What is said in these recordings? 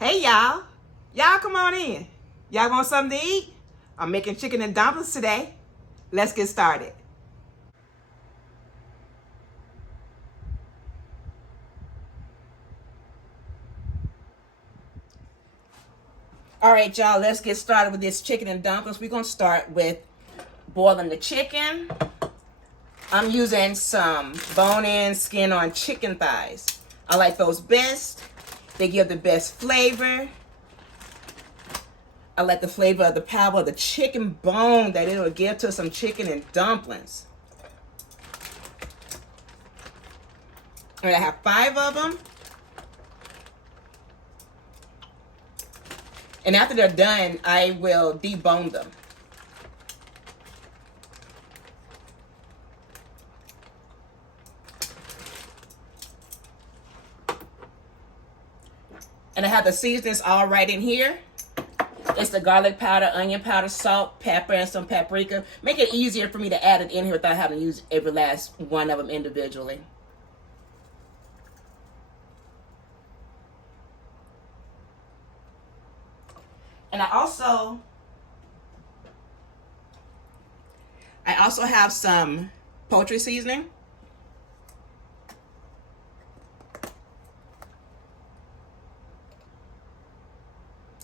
Hey y'all. Y'all come on in. Y'all want something to eat? I'm making chicken and dumplings today. Let's get started. All right, y'all, let's get started with this chicken and dumplings. We're going to start with boiling the chicken. I'm using some bone-in, skin-on chicken thighs. I like those best. They give the best flavor. I like the flavor of the power of the chicken bone that it'll give to some chicken and dumplings. All right, I have 5 of them. And after they're done, I will debone them. And I have the seasonings all right in here. It's the garlic powder, onion powder, salt, pepper, and some paprika. Make it easier for me to add it in here without having to use every last one of them individually. And I also have some poultry seasoning.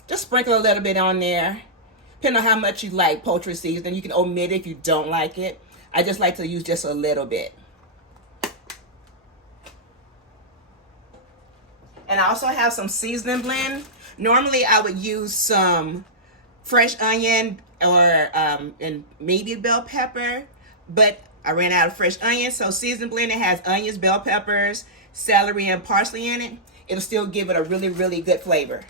Just sprinkle a little bit on there. Depending on how much you like poultry seasoning, you can omit it if you don't like it. I just like to use just a little bit. And I also have some seasoning blend. Normally I would use some fresh onion or and maybe bell pepper, but I ran out of fresh onion. So seasoning blend, it has onions, bell peppers, celery, and parsley in it. It'll still give it a really, really good flavor.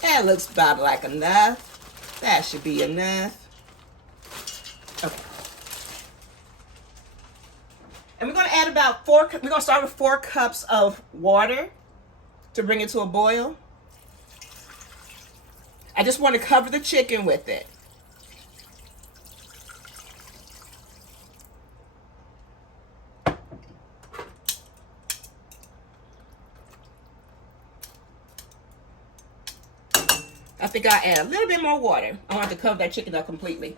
That looks about like enough. That should be enough. Okay. And we're going to add about we're going to start with 4 cups of water to bring it to a boil. I just want to cover the chicken with it. I think I'll add a little bit more water. I want to cover that chicken up completely.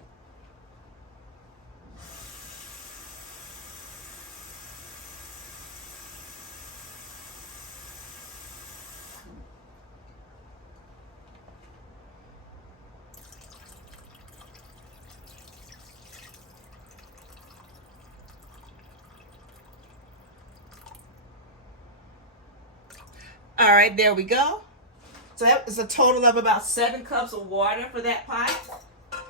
All right, there we go. So that is a total of about 7 cups of water for that pot. I'm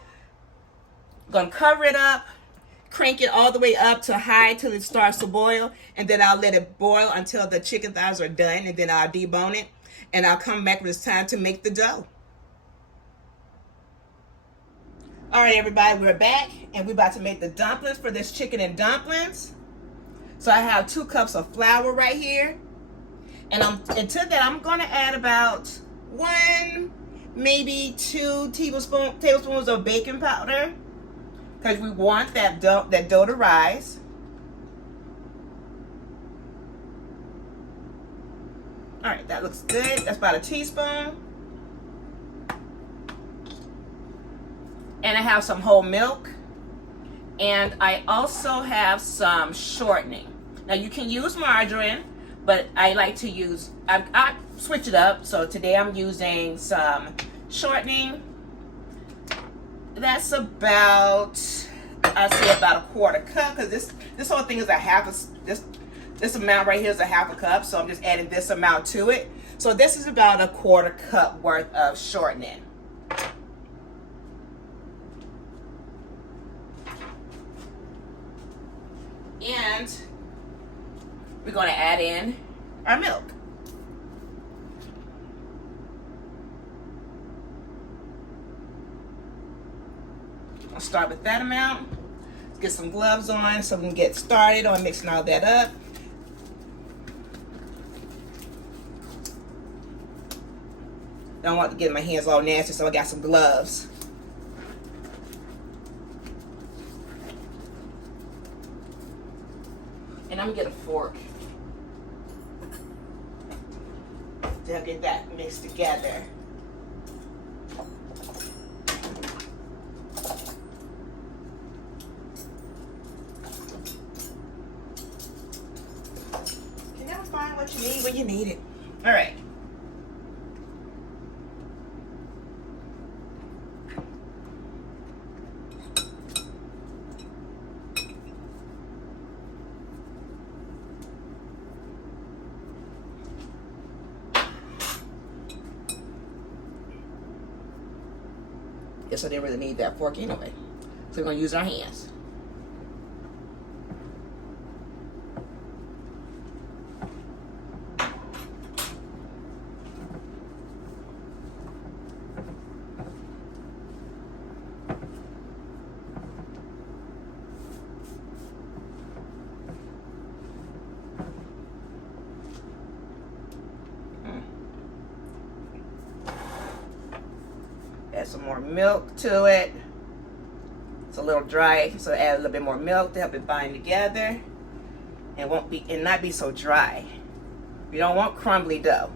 gonna cover it up, crank it all the way up to high till it starts to boil, and then I'll let it boil until the chicken thighs are done, and then I'll debone it, and I'll come back when it's time to make the dough. All right, everybody, we're back, and we're about to make the dumplings for this chicken and dumplings. So I have 2 cups of flour right here, and to that I'm gonna add about 1, maybe 2 tablespoons of baking powder, because we want that dough to rise. All right, that looks good. That's about a teaspoon. And I have some whole milk, and I also have some shortening. Now you can use margarine, but I like to use, I switch it up. So today I'm using some shortening. That's about, I say about a 1/4 cup, because this whole thing is this amount right here is a 1/2 cup. So I'm just adding this amount to it. So this is about a 1/4 cup worth of shortening. And we're going to add in our milk. I'll start with that amount. Let's get some gloves on so we can get started on mixing all that up. Don't want to get my hands all nasty, so I got some gloves. And I'm gonna get a fork to get that mixed together. You never find what you need when you need it. All right. Guess I didn't really need that fork anyway. So we're gonna use our hands. Add some more milk to it. It's a little dry, so add a little bit more milk to help it bind together and not be so dry. We don't want crumbly dough.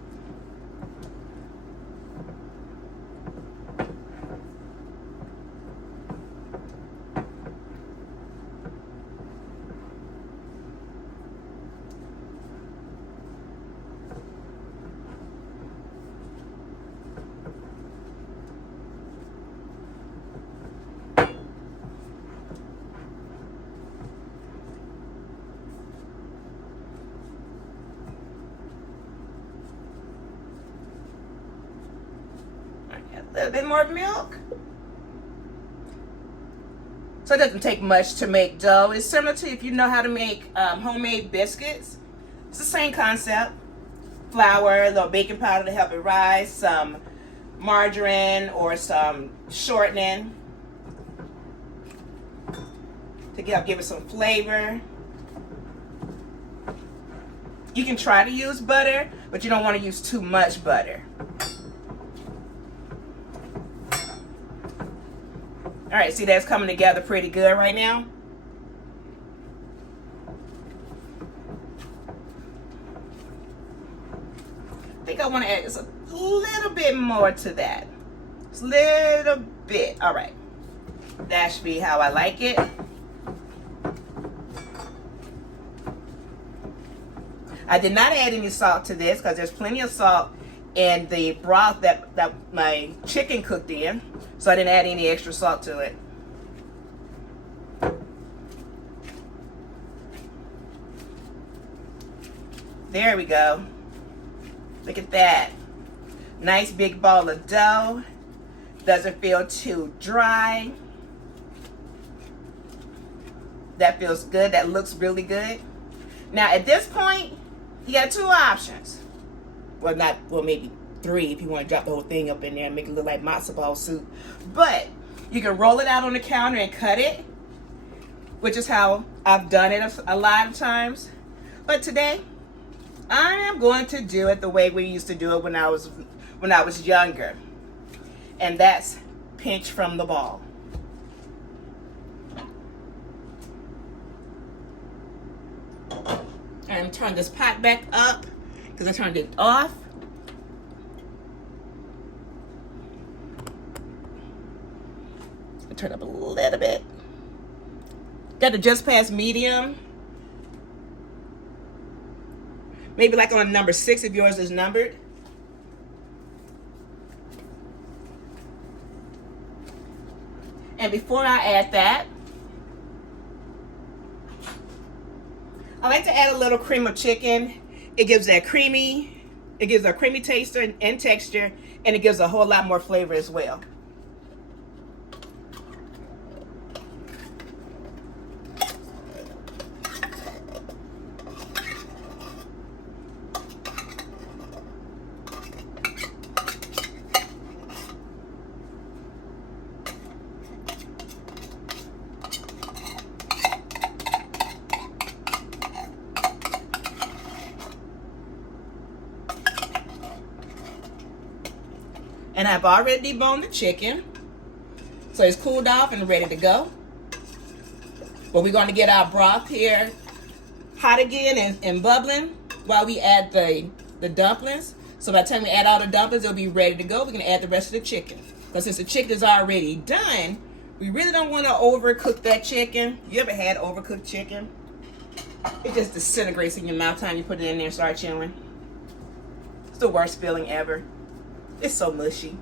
A little bit more milk. So it doesn't take much to make dough. It's similar to if you know how to make homemade biscuits. It's the same concept. Flour, a little baking powder to help it rise, some margarine or some shortening to give it some flavor. You can try to use butter, but you don't want to use too much butter. All right, see that's coming together pretty good right now. I think I want to add just a little bit more to that. Just a little bit. All right. That should be how I like it. I did not add any salt to this because there's plenty of salt in the broth that my chicken cooked in. So I didn't add any extra salt to it. There we go. Look at that. Nice big ball of dough. Doesn't feel too dry. That feels good. That looks really good. Now at this point, you got two options. Well, maybe three if you want to drop the whole thing up in there and make it look like matzo ball soup. But you can roll it out on the counter and cut it, which is how I've done it a lot of times. But today, I am going to do it the way we used to do it when I was younger. And that's pinch from the ball. And I'm turning this pot back up because I turned it off. I turn up a little bit. Got to just past medium. Maybe like on number 6 if yours is numbered. And before I add that, I like to add a little cream of chicken. It gives a creamy taste and texture, and it gives a whole lot more flavor as well. And I've already deboned the chicken. So it's cooled off and ready to go. But we're going to get our broth here hot again and bubbling while we add the dumplings. So by the time we add all the dumplings, it'll be ready to go. We're going to add the rest of the chicken. Because since the chicken is already done, we really don't want to overcook that chicken. You ever had overcooked chicken? It just disintegrates in your mouth time you put it in there and start chewing. It's the worst feeling ever. It's so mushy.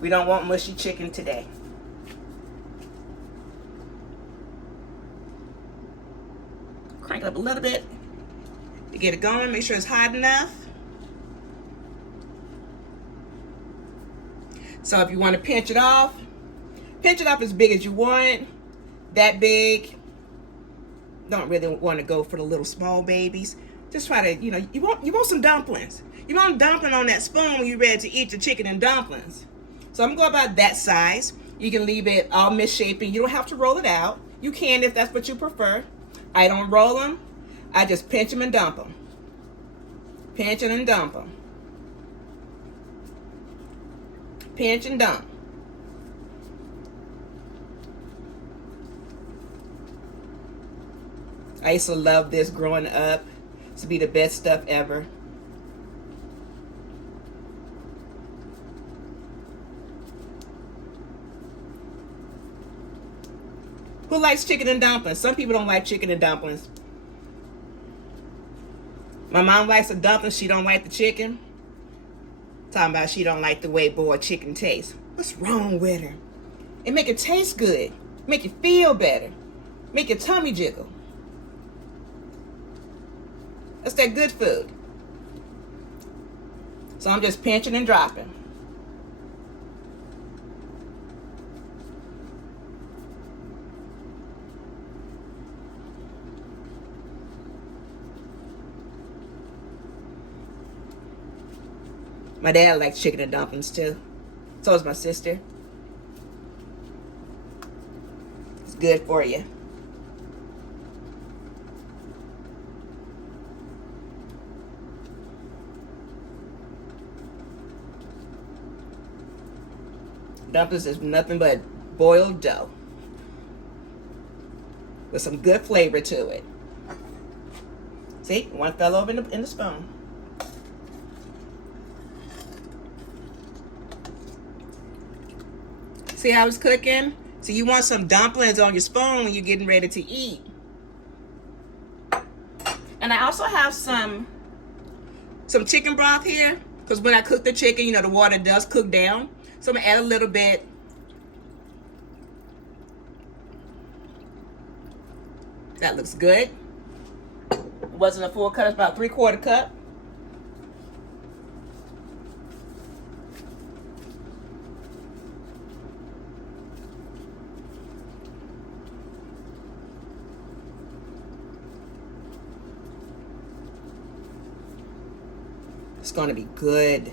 We don't want mushy chicken today. Crank it up a little bit to get it going. Make sure it's hot enough. So if you want to pinch it off as big as you want. That big. Don't really want to go for the little small babies. Just try to, you want some dumplings. You want a dumpling on that spoon when you're ready to eat the chicken and dumplings. So I'm going to go about that size. You can leave it all misshapen. You don't have to roll it out. You can if that's what you prefer. I don't roll them. I just pinch them and dump them. Pinch them and dump them. Pinch and dump. I used to love this growing up. This would be the best stuff ever. Who likes chicken and dumplings? Some people don't like chicken and dumplings. My mom likes the dumplings. She don't like the chicken. Talking about she don't like the way boiled chicken tastes. What's wrong with her? It make it taste good. Make you feel better. Make your tummy jiggle. That's that good food. So I'm just pinching and dropping. My dad likes chicken and dumplings too. So does my sister. It's good for you. Dumplings is nothing but boiled dough with some good flavor to it. See, one fell over in the spoon. See how it's cooking? So you want some dumplings on your spoon when you're getting ready to eat. And I also have some chicken broth here, because when I cook the chicken, the water does cook down. So I'm gonna add a little bit. That looks good. It wasn't a full cup, it's about 3/4 cup. It's gonna be good.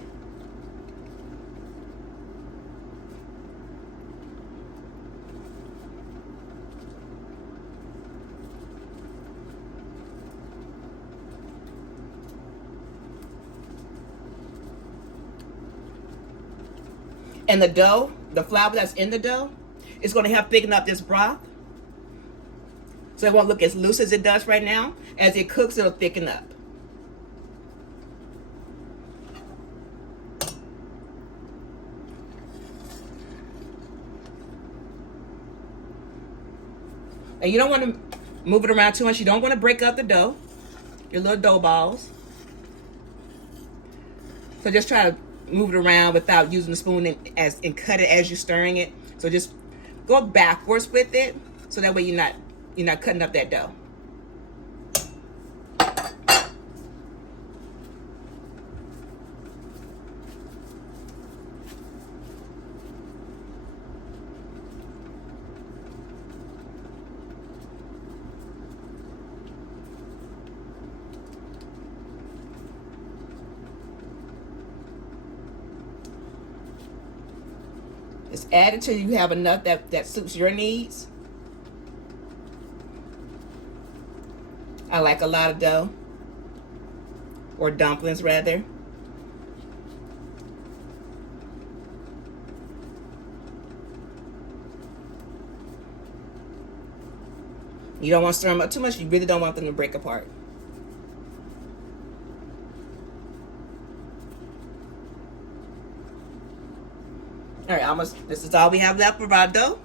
And the dough, the flour that's in the dough, is going to help thicken up this broth. So it won't look as loose as it does right now. As it cooks, it'll thicken up. And you don't want to move it around too much. You don't want to break up the dough, your little dough balls. So just try to move it around without using the spoon and cut it as you're stirring it. So just go backwards with it, so that way you're not cutting up that dough. Just add it till you have enough that suits your needs. I like a lot of dough, or dumplings rather. You don't want to stir them up too much. You really don't want them to break apart. All right, almost. This is all we have left for our dough.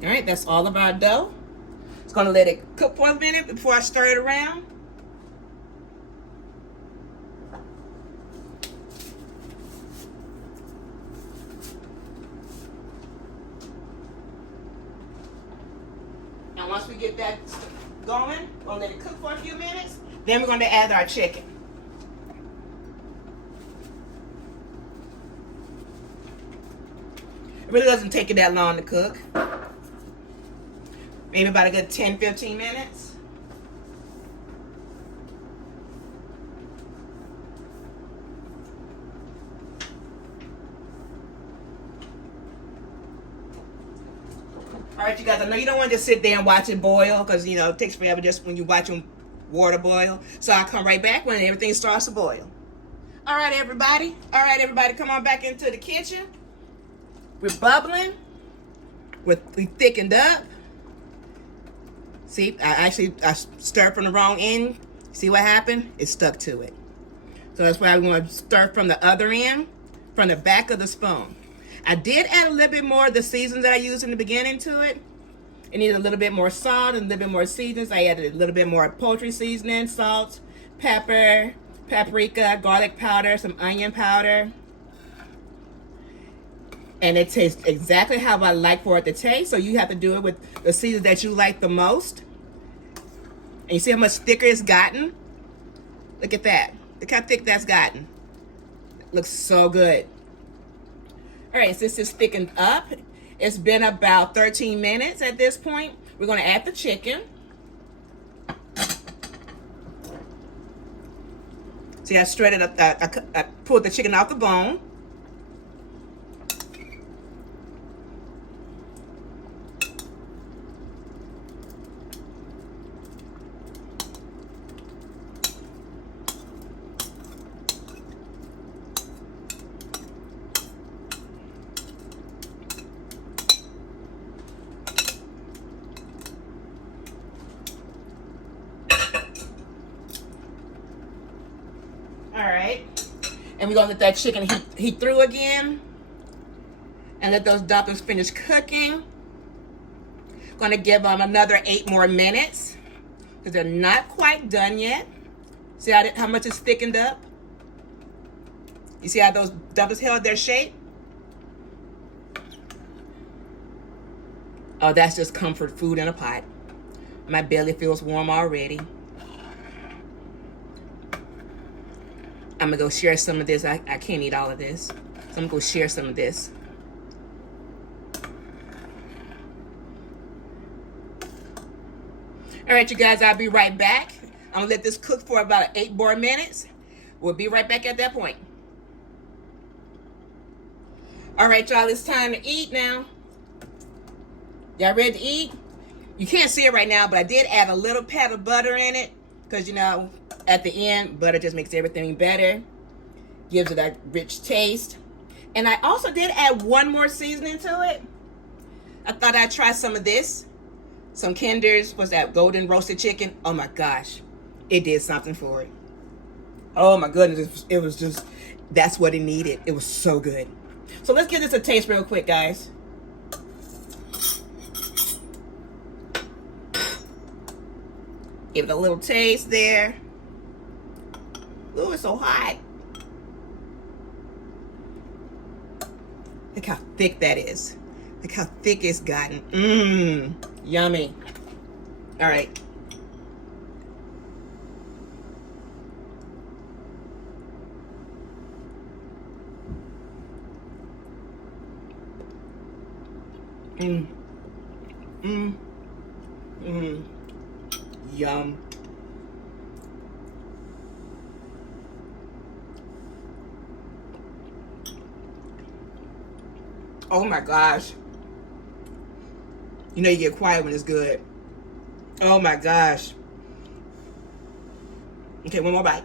All right, that's all of our dough. Just gonna let it cook for a minute before I stir it around. And once we get that going, we're gonna let it cook for a few minutes. Then we're gonna add our chicken. It really doesn't take it that long to cook. Maybe about a good 10-15 minutes. All right, you guys, I know you don't want to just sit there and watch it boil because, you know, it takes forever just when you watch water boil. So I'll come right back when everything starts to boil. All right, everybody. All right, everybody, come on back into the kitchen. We're bubbling. We thickened up. See, I stirred from the wrong end. See what happened? It stuck to it. So that's why I want to stir from the other end, from the back of the spoon. I did add a little bit more of the seasonings that I used in the beginning to it. It needed a little bit more salt and a little bit more seasonings. I added a little bit more poultry seasoning, salt, pepper, paprika, garlic powder, some onion powder. And it tastes exactly how I like for it to taste. So you have to do it with the seasonings that you like the most. And you see how much thicker it's gotten? Look at that. Look how thick that's gotten. It looks so good. All right, since it's thickened up, it's been about 13 minutes at this point. We're going to add the chicken. See, I shredded up, I pulled the chicken off the bone. All right, and we're gonna let that chicken heat through again and let those dumplings finish cooking. Gonna give them another 8 more minutes because they're not quite done yet. See how much it's thickened up? You see how those dumplings held their shape? Oh, that's just comfort food in a pot. My belly feels warm already. I'm gonna go share some of this. I can't eat all of this. So I'm gonna go share some of this. All right, you guys, I'll be right back. I'm gonna let this cook for about 8 more minutes. We'll be right back at that point. All right, y'all, it's time to eat now. Y'all ready to eat? You can't see it right now, but I did add a little pat of butter in it because, you know, at the end, butter just makes everything better. Gives it that rich taste. And I also did add one more seasoning to it. I thought I'd try some of this. Some Kinder's, what's that, golden roasted chicken. Oh my gosh, it did something for it. Oh my goodness, it was just, that's what it needed. It was so good. So let's give this a taste real quick, guys. Give it a little taste there. Ooh, it's so hot. Look how thick that is. Look how thick it's gotten. Mmm, yummy. All right. Yum. Oh my gosh. You know you get quiet when it's good. Oh my gosh. Okay, one more bite.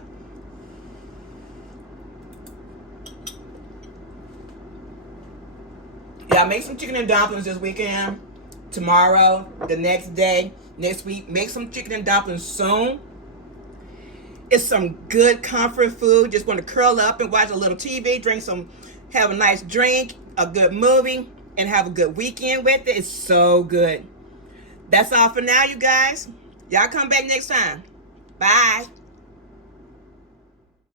Yeah, make some chicken and dumplings this weekend. Tomorrow, the next day, next week. Make some chicken and dumplings soon. It's some good comfort food. Just want to curl up and watch a little TV, have a nice drink, a good movie, and have a good weekend with it. It's so good. That's all for now, you guys. Y'all come back next time. Bye.